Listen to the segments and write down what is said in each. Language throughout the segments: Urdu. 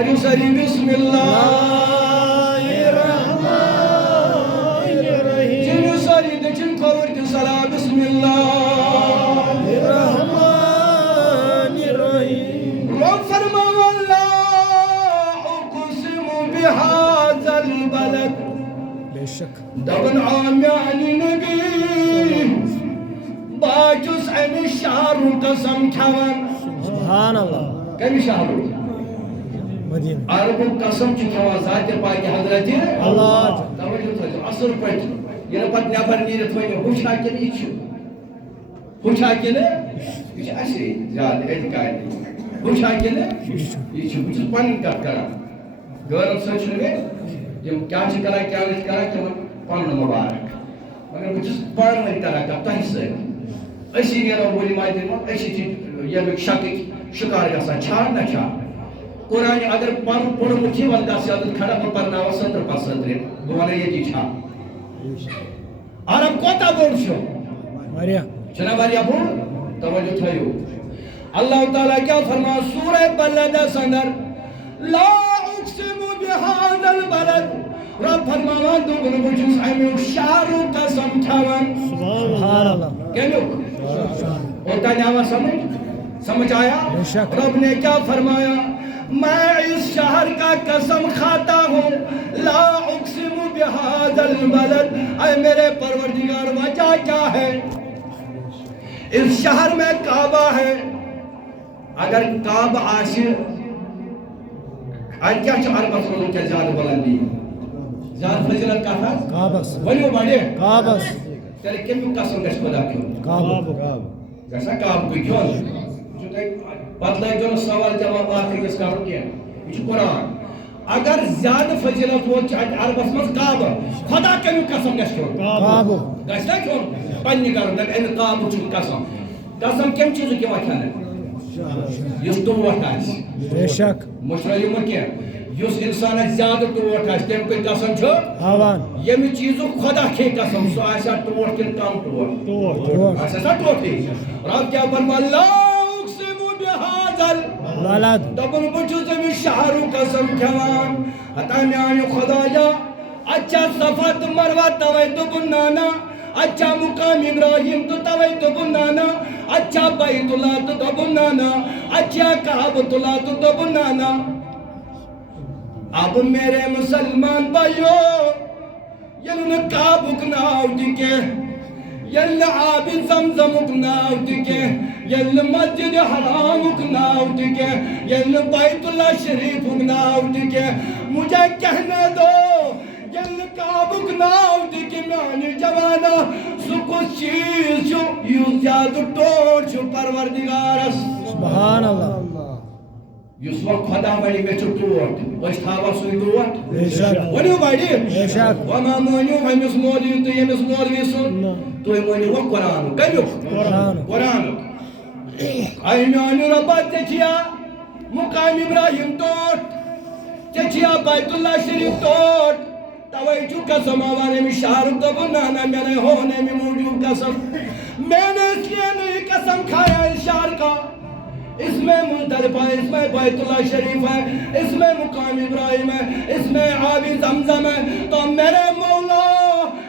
پڑھو ساری بسم اللہ جنو ساری دچن کھور کی صلاح بسم اللہ رب فرما واللہ اقسم بهذا البلد بے شک دبن عامیانی نبی باجوس امی شہروں قسم کھوان سبحان اللہ کمی شہروں مدینہ عربوں قسم چھ کھوان ذات پاک حضرت اللہ توجہ تھا اصل پٹ یہ پت نیبر نیرت ہوئی ہوشا کے لیے ہوشا کے لیے یہ اسی زیادہ اعتقاد ہوشا کے لیے یہ بچ پن کت کران غیر سچ میں تم کیا کران کیا نہیں کران تم پن مبارک مگر بچ پن ون کران تہ سی اسی نیرو بولی ماجد اسی یہ شک شکار گژھان چھا نہ چھا قرآن اگر پن پوٚرمُت چھی ول گژھ یاد کھڑا بہٕ پرناوان 70% بہٕ وَنَے ییٚتی چھا عرب کوتاہ بوٚڑ چھُ واریاہ چھُنا واریاہ بوٚڑ توجہ تھٲیِو اللہ تعالیٰ کیٛاہ فرماو سورہ بلدس اندر لا اقسم بهذا البلد رب فرماوان دوٚپُن بہٕ چھُس امیُک شہرُک قسم کھٮ۪وان سبحان اللہ کمیُک اوتانۍ آوا سمجھ آیا رب نے کیا فرمایا میں اس شہر کا قسم کھاتا ہوں لا اقسم بهذا البلد اے میرے پروردگار وجہ کیا ہے اس شہر میں کعبہ ہے اگر کعبہ آشی آج کیا چھو عرب رسولوں کے زیادہ بلندی زیادہ فضلت کا تھا کعبہ ونیو بڑے کعبہ تیرے کمیو قسم گش خدا کیوں کعبہ جیسا کعبہ کوئی کیوں بدلے جو سوال جواب آخر کس کا رکھیں یہ قرآن اگر زیادہ فضیلت ہو عربس مز کعبہ خدا کمیو قسم گش کیوں کعبہ گش نا کیوں پنی کرو در این کعبہ چھو قسم قسم کم چیزو کی وقت یس ٹوٹ آس بے شک مشرعی مکین یس انسان زیادہ ٹوٹ آس تم کوئی قسم چھو آوان یمی چیزو خدا کھے قسم سو آسا ٹوٹ کن کم ٹوٹ آسا سا ٹوٹ ہی رب کیا فرما لا اقسم بهذا البلد دبن بچو زمین شہروں قسم کھوان حتی میانی خدایا اچھا صفات مروہ توی دبن نانا اچھا مقام ابراہیم تو توی دبن نانا اچھا بیت اللہ تو دبن نانا اچھا کعبۃ اللہ تو دبن نانا اب میرے مسلمان بھائیو یلن کعبک ناو ٹکے یل عابد زمزمک ناو ٹکے یل مسجد حرامک ناو ٹکے یل بیت اللہ شریفک ناو ٹکے مجھے کہنے دو یل کعبک ناو ٹکے میانی جوانا سکس چیز چھو یو زیادہ ٹوٹ چھو پروردگارس سبحان اللہ یس وقت خدا ونی میں چھو ٹوٹ وش تھاوا سوئی ٹوٹ بے شک ونیو بڑی بے شک وما مونیو ہمس مولوی تو یمس مولوی سن تو مونیو وہ قرآن کمیو قرآن اے میانی ربا تکیا مقام ابراہیم ٹوٹ تکیا بیت اللہ شریف ٹوٹ توئی جو قسم آوانے میں شارک دبو نانا میں نے ہونے میں موجود قسم میں نے اس لیے نہیں قسم کھایا اس شہر کا اس میں ملتلفہ ہے اس میں بیت اللہ شریف ہے اس میں مقام ابراہیم ہے اس میں عابد زمزم ہے تو میرے مولا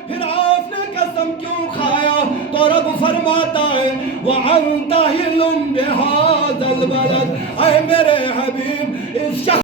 پھر آپ نے قسم کیوں کھایا تو رب فرماتا ہے وَأَنْتَ هِلٌ بِهَذَا الْبَلَدِ اے میرے حبیب اس شہر